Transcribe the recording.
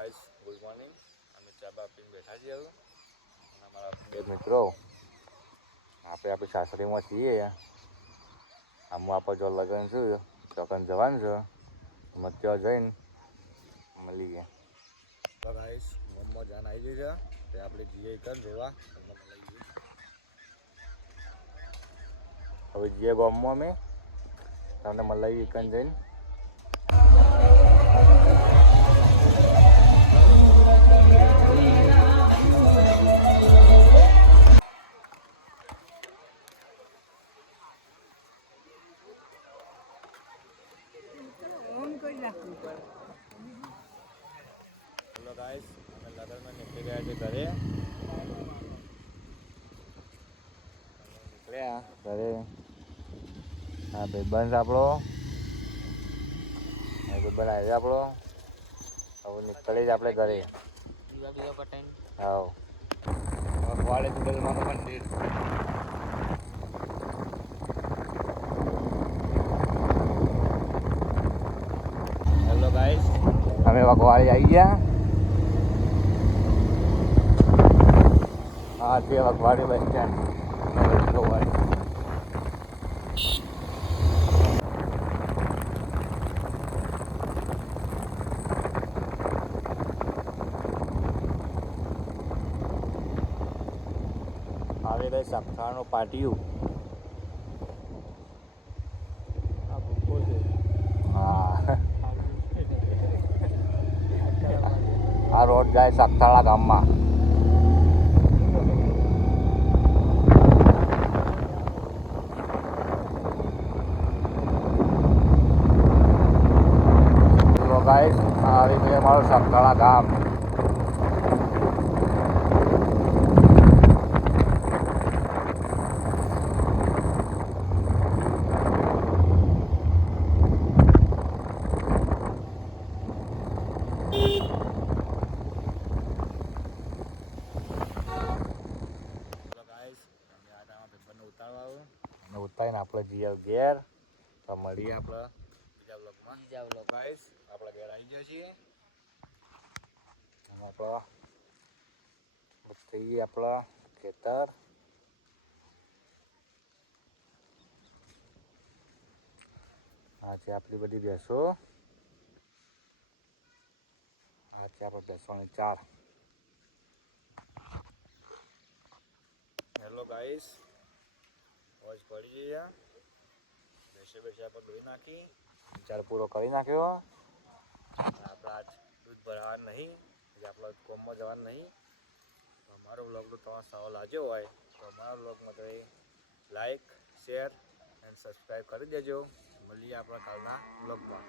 Guys good morning. અમે ચા બા પીને બેઠા છીએ હવે. અને અમારા બે મિત્રો આપણે આપણી સાસરીમાં છીએ. આમાં આપણે જો લગ્ન છે ચોકન જવાનું છે. અમે ત્યાં જઈને મળીએ. તો ગાઈસ મમ્મા જાન આવી ગઈ છે તે આપણે જઈએ કર જોવા. હવે જઈએ ગામમાં અમે તમને મળાવી કન જઈને. હેલો ગાઈસ, અમે લગ્નમાં નીકળી ગયા છે ઘરે. નીકળ્યા ઘરે. હા ભાઈબંધ આપણો ભાઈબંધ આવ્યો આપણો. હવે નીકળી જ આપણે ઘરે. હા કોલેજ ગલમાં મંદિર. હેલો ગાઈસ, અમે વગવાળી આવી ગયા. હા તે વગવાળી બસ સ્ટેન્ડ. આવે ગઈ સફાનું પાટિયું. હા આ રોડ જાય સખતાળા ગામમાં. ગાઈસ આવી ગયું અમારું સખતાળા ગામ. ઉતારીને આપણે જઈએ ઘેર. તો મળીએ આપણે બીજા બ્લોગમાં. ગાઈસ આપણે ઘેર આવી ગયા છીએ. અને આપણે થઈએ આપણા ખેતર. આ છે આપણી બધી ભેંસો. આ છે આપણે ભેંસોની ચાર. હેલો ગાઈસ, વોચ પડી જઈએ. બેસે આપણે ધોઈ નાખી. ચાર પૂરો કરી નાખ્યો. આપણે આજ દૂધ ભરાવાનું નહીં, એટલે આપણે કોમમાં જવાનું નહીં. તો અમારો બ્લોગનો તમારો સારો લાગ્યો હોય તો અમારા બ્લોગમાં તો લાઈક, શેર એન્ડ સબસ્ક્રાઈબ કરી દેજો. મળીએ આપણા કાલના બ્લોગમાં.